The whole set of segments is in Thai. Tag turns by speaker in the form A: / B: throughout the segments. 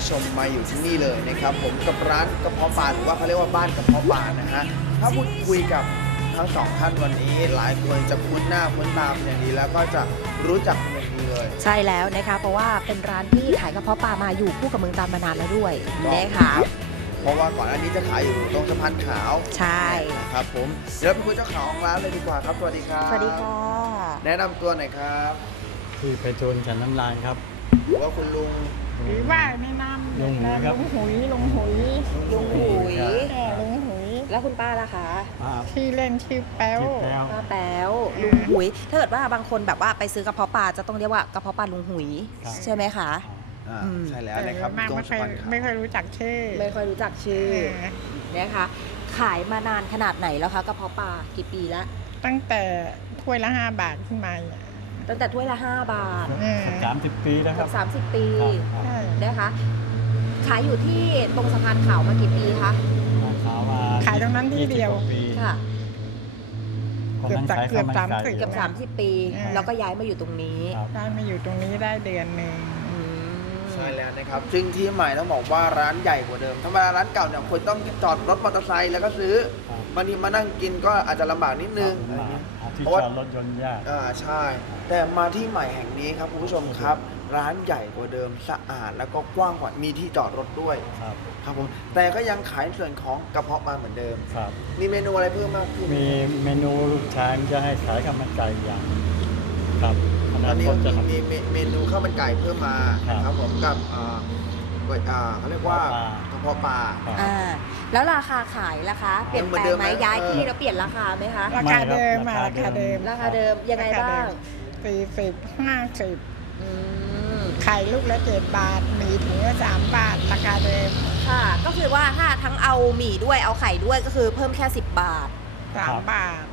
A: ชมมาอยู่ที่นี่เลยนะครับผมกับร้านกระเพาะปลาหรือว่าเขาเรียกว่าบ้านกระเพาะปลานะฮะถ้าพูดคุยกับทั้งสองท่านวันนี้หลายคนจะคุ้นหน้าคุ้นตาเป็นอย่างดีแล้วก็จะรู้จักเป็นอย่างดีเลย
B: ใช่แล้วนะคะเพราะว่าเป็นร้านที่ขายกระเพาะปลามาอยู่คู่กับเมืองตาลมานานแล้วด้วยนะคะ
A: เพราะว่าก่อนอันนี้จะขายอยู่ตรงสะพานขาว
B: ใช่
A: ครับผมเดี๋ยวไปคุยเจ้าของร้านเลยดีกว่าครับสวัสดีครับ
B: สวัสดีค่ะ
A: แนะนำตัวหน่อยครับ
C: ที่ไปโจรฉันน้ำลายครับ
A: หรือว่าคุณลุง
D: หรือว่าในนามลุงหุยลุงหุย
B: ลุงหุย
D: ลุงหุย
B: แล้วคุณป้าล่ะคะ
D: ที่เล่นชื่อแป๊ว
B: ป้าแป๊วลุงหุยถ้าเกิดว่าบางคนแบบว่าไปซื้อกระเพาะปลาจะต้องเรียกว่ากระเพาะปลาลุงหุยใช่ไหมคะ
A: ใช่แล้วนะครับ
D: ไม่ค่อยรู้จักชื่อ
B: ไม่ค่อยรู้จักชื่อนะคะขายมานานขนาดไหนแล้วคะกระเพาะปลากี่ปีแล้ว
D: ตั้งแต่ถ้วยละ5 บาทขึ้นมา
B: ตั้งแต่ถ้วยละ5 บาท
C: 30 ปีแล้วครับ
B: 30 ปีนะคะขายอยู่ที่ตรงสะพานขาวมากี่ปีคะ
D: ขายตรงนั้นที่เดียว
B: ค่ะ
D: เกือบ
B: 30 ปีแล้วก็ย้ายมาอยู่ตรงนี้
D: ได้มาอยู่ตรงนี้ได้เดือนหนึ่ง
A: ใช่แล้วนะครับซึ่งที่ใหม่ต้องบอกว่าร้านใหญ่กว่าเดิมธรรมดาร้านเก่าเนี่ยคนต้องจอดรถมอเตอร์ไซค์แล้วก็ซื้อบางทีมานั่งกินก็อาจจะลำบากนิดนึง
C: ที่จอดรถยนต์ยาก
A: ใช่แต่มาที่ใหม่แห่งนี้ครับคุณผู้ชมครับร้านใหญ่กว่าเดิมสะอาดแล้วก็กว้างกว่ามีที่จอดรถด้วยครับผมแต่ก็ยังขายส่วนของกระเพาะปลาเหมือนเดิมมีเมนูอะไรเพิ่มมากขึ้น
C: มีเมนูลูกชายจะให้ขายข้าวมันไก่อย่างครับ
A: ตอนนี้มีเมนูข้าวมันไก่เพิ่มมาครับผมกับเขาเรียกว่ากระเพาะปลา
B: แล้วราคาขายล่ะคะเปลี่ยนแปลงไหมย้ายที่แล้วเปลี่ยนราคาไหมคะ
D: ราคาเดิมราคาเ
B: ดิมยังไงบ้าง
D: 40 50ไข่ลูกละ7 บาทหมี่ถุงละ3 บาทราคาเดิม
B: ค่ะก็คือว่าถ้าทั้งเอาหมี่ด้วยเอาไข่ด้วยก็คือเพิ่มแค่10 บาท
D: 3 บาท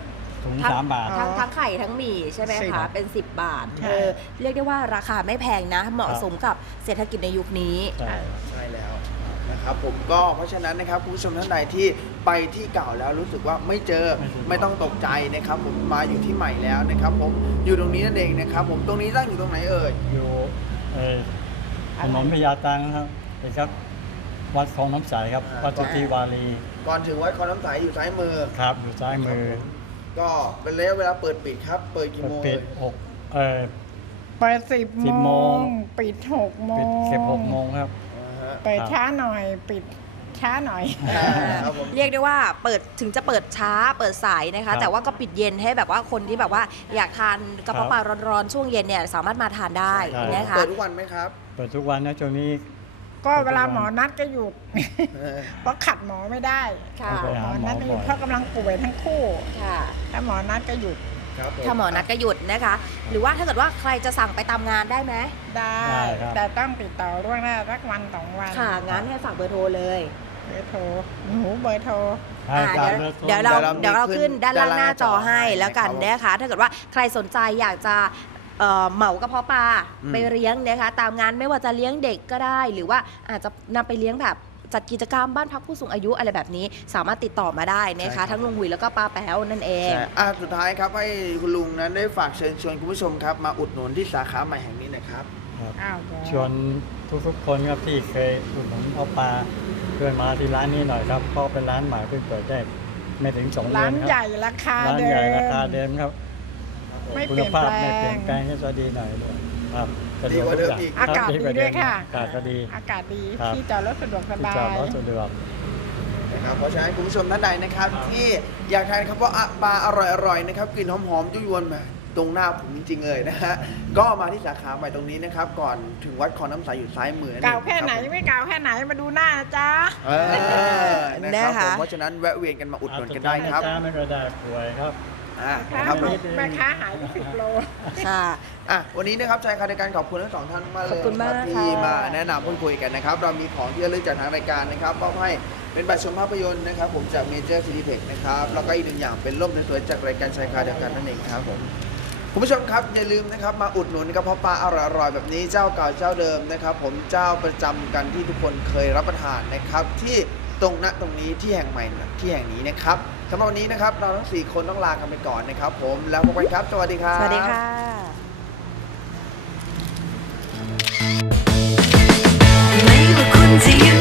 C: 3 บาท
B: ทั้งไข่ทั้งหมี่ใช่ไหมคะเป็น10 บาทเรียกได้ว่าราคาไม่แพงนะเหมาะสมกับเศรษฐกิจในยุคนี้
A: ใช่แล้วนะครับผมก็เพราะฉะนั้นนะครับคุณผู้ชมท่านใดที่ไปที่เก่าแล้วรู้สึกว่าไม่เจอไม่ต้องตกใจนะครับผมมาอยู่ที่ใหม่แล้วนะครับผมอยู่ตรงนี้นั่นเองนะครับผมตรงนี้ตั้งอยู่ตรงไหนเอ่ย
C: อยู่ถนนพญาตังครับนะครับวัดคลองน้ำใสครับวัดสุทธิวารี
A: ก่อนถึงวัดคลองน้ำใสอยู่ซ้ายมือ
C: ครับอยู่ซ้ายมือ
A: ก็เป็นระยะเวลาเปิดปิดครับเปิดกี่โมง
C: ปิด
D: เปิด10 โมงปิด6 โมง
C: ปิด6 โมงครับ
D: เปิดช้าหน่อยปิดช้าหน่อย
B: เรียกได้ว่าเปิดถึงจะเปิดช้าเปิดสายนะคะแต่ว่าก็ปิดเย็นให้แบบว่าคนที่แบบว่าอยากทานกระเพาะปลาร้อนๆช่วงเย็นเนี่ยสามารถมาทานได้นะคะ
A: เปิดทุกวันไหมครับ
C: เปิดทุกวันนะช่วงนี้
D: ก็เวลาหมอนัดก็หยุดเพราะขัดหมอไม่ได้หมอนัดไม่หยุดเพราะกำลังป่วยทั้งคู่ถ้าหมอนัดก็หยุด
B: ถ้าหมอนัดก็หยุดนะคะหรือว่าถ้าเกิดว่าใครจะสั่งไปตามงานได้ไหม
D: ได้แต่ต้องติดต่อล่วงหน้าสักวัน2 วัน
B: ค่ะงั้นให้ฝากเบอร์โทรเลย
D: เบอร์โทรเบอร์โทร
B: เดี๋ยวเราขึ้นด้านล่างหน้าจอให้แล้วกันนะคะถ้าเกิดว่าใครสนใจอยากจะเหมากระเพาะปลาไปเลี้ยงนะคะตามงานไม่ว่าจะเลี้ยงเด็กก็ได้หรือว่าอาจจะนำไปเลี้ยงแบบจัดกิจกรรมบ้านพักผู้สูงอายุอะไรแบบนี้สามารถติดต่อมาได้นะคะทั้งลุงหุยแล้วก็ป้าแป๊วนั่นเอง
A: สุดท้ายครับให้คุณลุงนั้นได้ฝากเชิญชวนคุณผู้ชมครับมาอุดหนุนที่สาขาใหม่แห่งนี้นะครับ
C: ชวนทุกคนครับที่เคยอุดหนุนกระเพาะปลาเพื่อมาที่ร้านนี้หน่อยครับเพราะเป็นร้านใหม่เพิ่งเปิดได้ไม่ถึง2 เดือนครับร้าน
D: ใหญ่ราคาเ
C: ดิมครับคุณภาพไม่เปลี่ยนแปลงก็จะดีหน่อยด้วยครับ
A: ดีกว่าเดิมอีก
D: อากาศดีด้วยค่ะ
C: อากาศก็ดี
D: ที่จอดรถสะดวกสบาย
A: นะครับเพราะฉะนั้นคุณผู้ชมท่านใดนะครับที่อยากทานกระเพาะปลาอร่อยๆนะครับกลิ่นหอมๆยั่วยวนแบบตรงหน้าผมจริงๆเลยนะฮะก็มาที่สาขาใหม่ตรงนี้นะครับก่อนถึงวัดคลองน้ำใสอยู่ซ้ายมือ
D: เก่าแค่ไหนไม่เก่าแค่ไหนมาดูหน้าจ้า
A: นะครับเพราะฉะนั้นแวะเวียนกันมาอุดหนุนกันได้ครับ
C: ไม่ก็ได้ป่วยครับ
D: แม่ค้าหาย10 โล
B: ค่ะ
A: วันนี้นะครับชายคาในการขอบคุณทั้ง2 ท่านมากเลยที่มาแนะนำพูดคุยกันนะครับเรามีของที่ระลึกจากทางรายการนะครับมอบให้เป็นบัตรชมภาพยนตร์นะครับผมจากเมเจอร์ซีนิเพ็กนะครับแล้วก็อีก1 อย่างเป็นร่มสวยๆจากรายการชายคาเดียวกันนั่นเองครับผมคุณผู้ชมครับอย่าลืมนะครับมาอุดหนุนกระเพาะปลาอร่อยๆแบบนี้เจ้าเก่าเจ้าเดิมนะครับผมเจ้าประจำกันที่ทุกคนเคยรับประทานนะครับที่ตรงนี้ที่แห่งใหม่ที่แห่งนี้นะครับสำหรับวันนี้นะครับเราทั้ง4 คนต้องลากันไปก่อนนะครับผมแล้วพบกันครับสวัสดีครับ
B: สวัสดีค่ะไม่ว่าคุณ
E: to you.